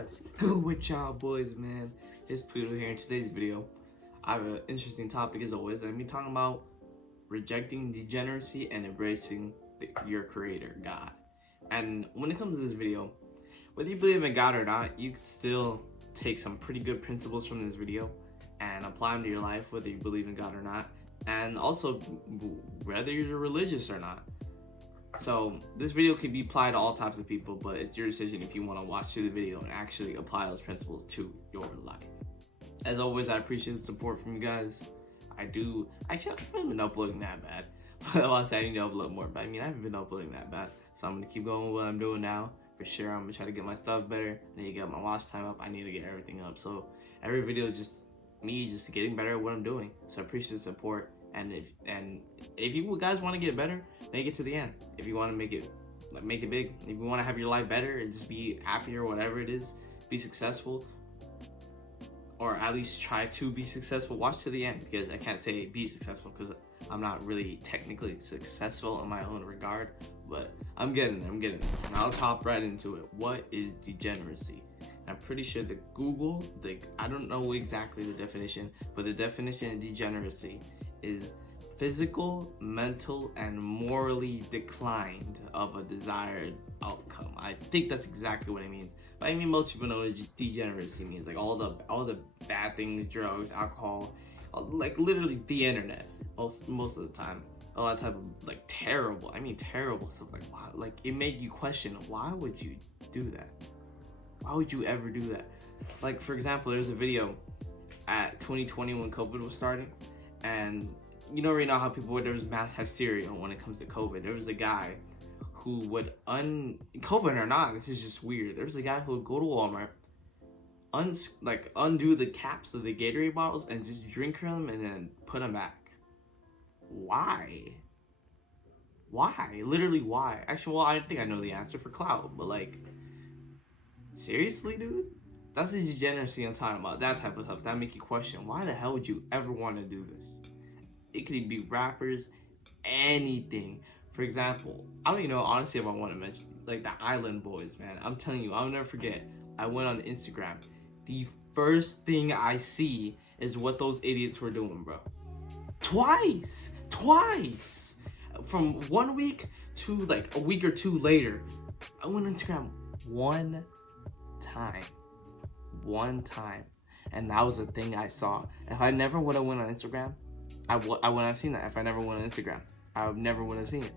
What's good with y'all boys, man? It's Pluto here. In today's video, I have an interesting topic as always. I'm talking about rejecting degeneracy and embracing your creator, God. And when it comes to this video, whether you believe in God or not, you can still take some pretty good principles from this video and apply them to your life, whether you believe in God or not, and also whether you're religious or not. So this video can be applied to all types of people, but it's your decision if you want to watch through the video and actually apply those principles to your life. As always, I appreciate the support from you guys. I haven't been uploading that bad. But I say I need to upload more, but I haven't been uploading that bad. So I'm going to keep going with what I'm doing now. For sure, I'm going to try to get my stuff better. I need to get my watch time up. I need to get everything up. So every video is just me just getting better at what I'm doing. So I appreciate the support. And if you guys want to get better, make it to the end. If you want to make it big. If you want to have your life better and just be happy or whatever it is, be successful, or at least try to be successful, watch to the end, because I can't say be successful because I'm not really technically successful in my own regard, but I'm getting there. And I'll hop right into it. What is degeneracy? I'm pretty sure that Google, I don't know exactly the definition, but the definition of degeneracy is physical, mental, and morally declined of a desired outcome. I think that's exactly what it means. But most people know what degeneracy means, like all the bad things, drugs, alcohol, like literally the internet. Most of the time, all that type of terrible stuff. Wow, it made you question, why would you do that? Why would you ever do that? For example, there's a video at 2020 when COVID was starting, and you know right now how there was mass hysteria when it comes to COVID. There was a guy who would COVID or not, this is just weird. There was a guy who would go to Walmart, undo the caps of the Gatorade bottles and just drink them and then put them back. Why? Literally why? Actually, well, I think I know the answer for clout, but seriously, dude? That's the degeneracy I'm talking about. That type of stuff. That make you question, why the hell would you ever want to do this? It could be rappers, anything. For example, I don't even know honestly if I want to mention the Island Boys, man. I'm telling you, I'll never forget. I went on Instagram. The first thing I see is what those idiots were doing, bro. Twice. From 1 week to a week or two later, I went on Instagram one time, and that was the thing I saw. If I never would have went on Instagram, I wouldn't have seen that. If I never went on Instagram, I never would have seen it.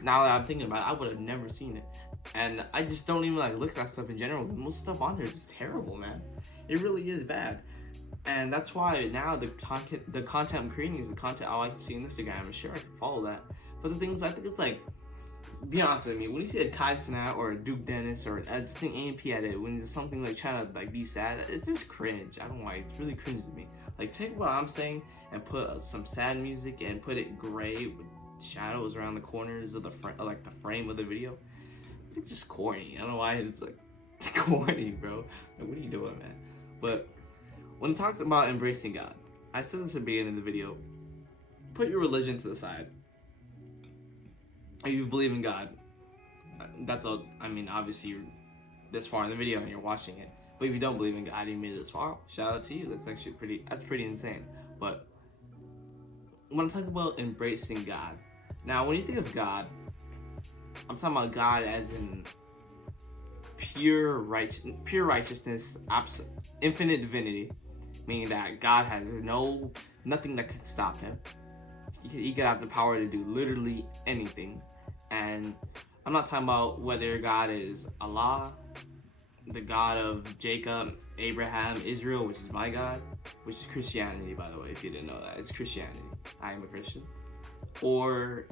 Now that I'm thinking about it, I would have never seen it. And I just don't even look at that stuff in general. Most stuff on there is terrible, man. It really is bad. And that's why now the content I'm creating is the content I like to see on Instagram. I'm sure I can follow that. But the thing is, I think it's be honest with me, when you see a Kai Cenat or a Duke Dennis or I just think AMP at it, when it's something trying to be sad, it's just cringe. I don't know why, it's really cringe to me. Take what I'm saying and put some sad music and put it gray with shadows around the corners of the frame of the video. It's just corny. I don't know why it's corny, bro. What are you doing, man? But when I talked about embracing God, I said this at the beginning of the video. Put your religion to the side. If you believe in God, that's all. Obviously you're this far in the video and you're watching it. But if you don't believe in God, you made it this far, shout out to you. That's actually pretty insane. But when I talk about embracing God, now when you think of God, I'm talking about God as in pure righteousness, infinite divinity, meaning that God has nothing that can stop him. He could have the power to do literally anything. And I'm not talking about whether God is Allah, the God of Jacob, Abraham, Israel, which is my God, which is Christianity, by the way, if you didn't know that. It's Christianity. I am a Christian. Or,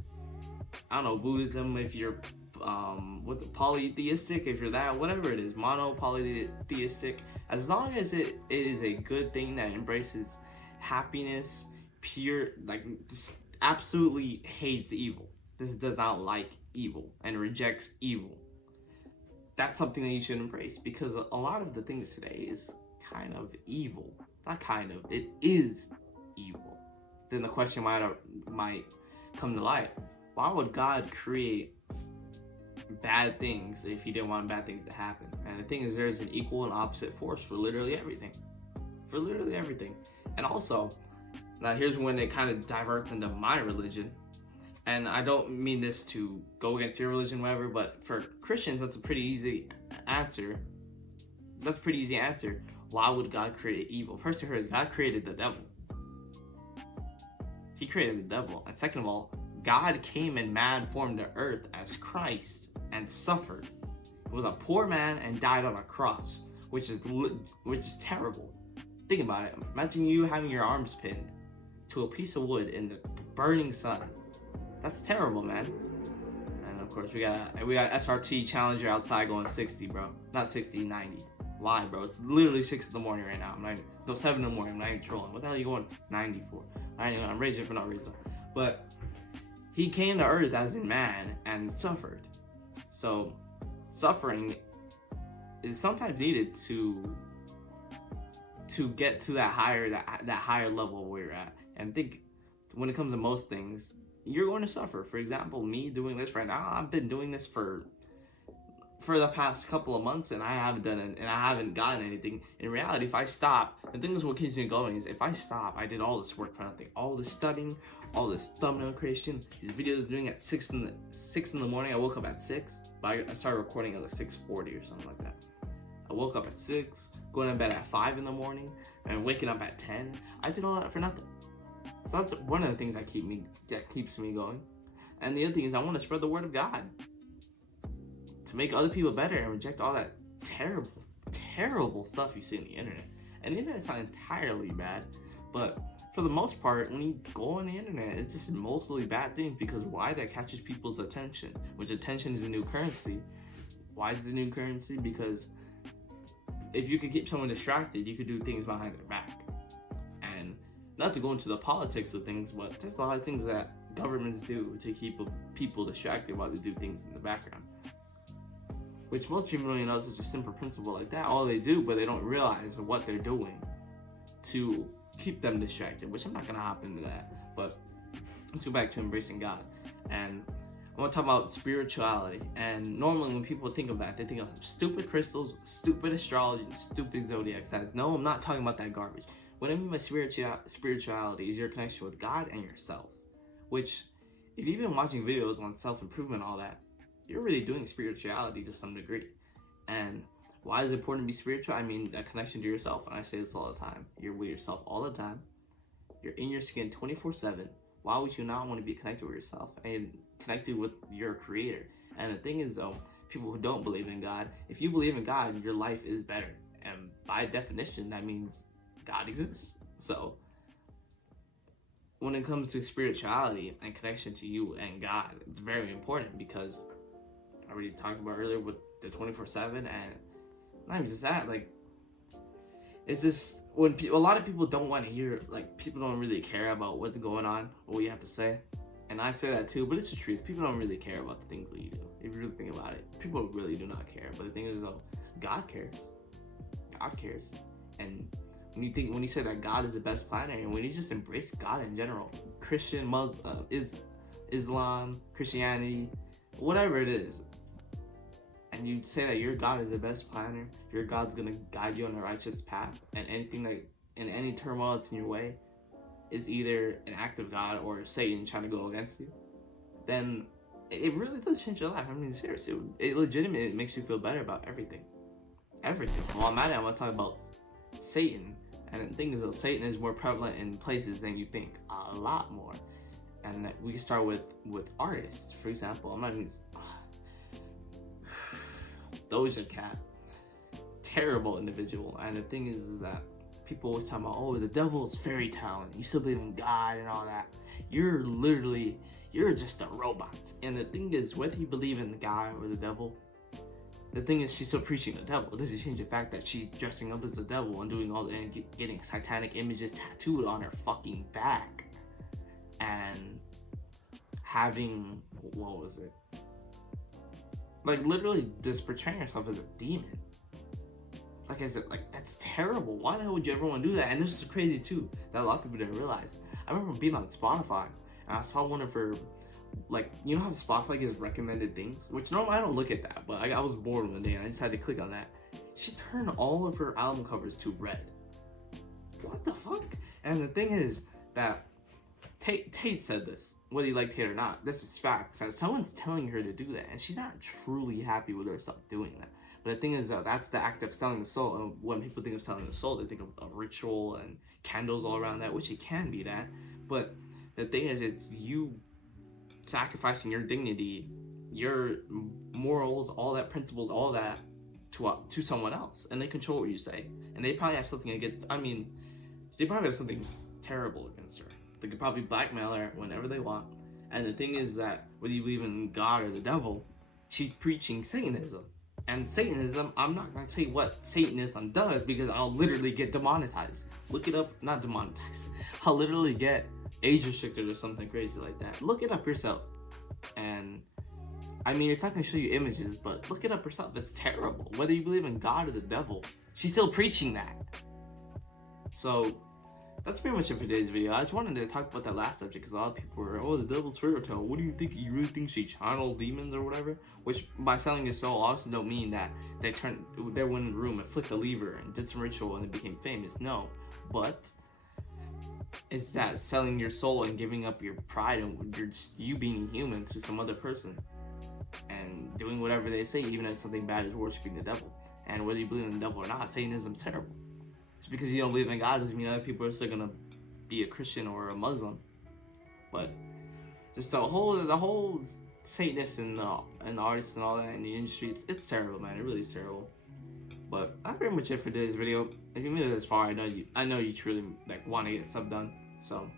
I don't know, Buddhism, if you're polytheistic, if you're that, whatever it is, polytheistic, as long as it is a good thing that embraces happiness, pure, just absolutely hates evil. This does not like evil and rejects evil. That's something that you should embrace, because a lot of the things today is kind of evil. Not kind of, it is evil. Then the question might come to light. Why would God create bad things if he didn't want bad things to happen. And the thing is, there's an equal and opposite force for literally everything. For literally everything. And also, now here's when it kind of diverts into my religion. And I don't mean this to go against your religion, whatever, but for Christians, that's a pretty easy answer. That's a pretty easy answer. Why would God create evil? First of all, God created the devil. He created the devil. And second of all, God came in man form to earth as Christ and suffered. He was a poor man and died on a cross, which is terrible. Think about it. Imagine you having your arms pinned to a piece of wood in the burning sun. That's terrible, man. And of course, we got SRT Challenger outside going 60, bro. Not 60, 90. Lie, bro. It's literally 6 in the morning right now. 7 in the morning. I'm not even trolling. What the hell are you going 90 for? I'm raging for no reason. But he came to earth as a man and suffered. So suffering is sometimes needed to get to that higher level where you're at. And I think when it comes to most things, you're going to suffer. For example, me doing this right now, I've been doing this for the past couple of months, and I haven't done it, and I haven't gotten anything. In reality, if I stop, the thing is what keeps me going is if I stop, I did all this work for nothing. All this studying, all this thumbnail creation, these videos doing at 6 in the morning. I woke up at 6, but I started recording at like 6:40 or something like that. I woke up at 6, going to bed at 5 in the morning, and waking up at 10. I did all that for nothing. So that's one of the things that keeps me going. And the other thing is I want to spread the word of God to make other people better and reject all that terrible stuff you see on the internet. And the internet's not entirely bad, but for the most part, when you go on the internet, it's just mostly bad things. Because why? That catches people's attention, which attention is the new currency. Why is it the new currency? Because if you could keep someone distracted, you could do things behind their back. And not to go into the politics of things, but there's a lot of things that governments do to keep people distracted while they do things in the background. Which most people don't even know is such a simple principle like that. All they do, but they don't realize what they're doing to keep them distracted, which I'm not going to hop into that. But let's go back to embracing God. And I want to talk about spirituality. And normally when people think of that, they think of stupid crystals, stupid astrology, stupid zodiac signs. No, I'm not talking about that garbage. What I mean by spirituality is your connection with God and yourself. Which, if you've been watching videos on self-improvement and all that, you're really doing spirituality to some degree. And why is it important to be spiritual? I mean, that connection to yourself. And I say this all the time. You're with yourself all the time. You're in your skin 24/7. Why would you not want to be connected with yourself and connected with your creator? And the thing is, though, people who don't believe in God, if you believe in God, your life is better. And by definition, that means God exists. So when it comes to spirituality and connection to you and God, it's very important, because I already talked about earlier with the 24/7, and not even just that, like, it's just when a lot of people don't want to hear, like, people don't really care about what's going on or what you have to say. And I say that too, but it's the truth. People don't really care about the things that you do. If you really think about it, people really do not care. But the thing is, though, God cares. God cares. And when you say that God is the best planner, and when you just embrace God in general, Christian, Muslim, Islam, Christianity, whatever it is, and you say that your God is the best planner, your God's gonna guide you on a righteous path, and anything that in any turmoil that's in your way is either an act of God or Satan trying to go against you, then it really does change your life. I mean, seriously, it legitimately makes you feel better about everything. Everything. While I'm at it, I'm gonna talk about Satan. And the thing is, though, Satan is more prevalent in places than you think, a lot more. And we can start with artists, for example. I'm not even Doja Cat, terrible individual. And the thing is that people always talk about, oh, the devil is fairy tale, and you still believe in God and all that. You're just a robot. And the thing is, whether you believe in the God or the devil, the thing is, she's still preaching the devil. It doesn't change the fact that she's dressing up as the devil and doing all and getting satanic images tattooed on her fucking back, and having, what was it? Like, literally just portraying herself as a demon. Like I said, like, that's terrible. Why the hell would you ever want to do that? And this is crazy too, that a lot of people didn't realize. I remember being on Spotify, and I saw one of her like, you know how Spotify gives recommended things? Which normally I don't look at that, but I was bored one day and I decided to click on that. She turned all of her album covers to red. What the fuck? And the thing is that Tate said this, whether you like Tate or not. This is facts. That someone's telling her to do that, and she's not truly happy with herself doing that. But the thing is that that's the act of selling the soul. And when people think of selling the soul, they think of a ritual and candles all around that, which it can be that. But the thing is, it's you sacrificing your dignity, your morals, all that principles, all that to someone else, and they control what you say. And they probably have something against. I mean, they probably have something terrible against her. They could probably blackmail her whenever they want. And the thing is that whether you believe in God or the devil, she's preaching Satanism. And Satanism, I'm not gonna say what Satanism does because I'll literally get demonetized. Look it up, not demonetized. I'll literally get age restricted or something crazy like that. Look it up yourself. And I mean, it's not gonna show you images, but look it up yourself. It's terrible. Whether you believe in God or the devil, she's still preaching that. So that's pretty much it for today's video. I just wanted to talk about that last subject because a lot of people were, oh, the devil's fairy tale. What do you think? You really think she channeled demons or whatever? Which, by selling your soul, also don't mean that they went in the room and flicked a lever and did some ritual and they became famous. No, but it's that selling your soul and giving up your pride and you being human to some other person and doing whatever they say, even if something bad is worshiping the devil. And whether you believe in the devil or not, Satanism's terrible. Just because you don't believe in God doesn't mean other people are still gonna be a Christian or a Muslim. But just the whole Satanist and the artists and all that in the industry, it's terrible, man. It really is terrible. But that's pretty much it for today's video. If you made it this far, I know you truly like want to get stuff done. So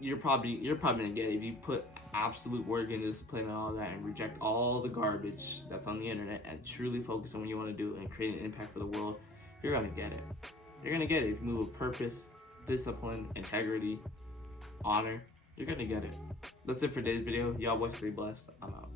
you're probably gonna get it if you put absolute work and discipline and all that and reject all the garbage that's on the internet and truly focus on what you want to do and create an impact for the world. You're gonna get it. You're gonna get it if you move with purpose, discipline, integrity, honor. You're gonna get it. That's it for today's video. Y'all boys stay blessed. I'm out.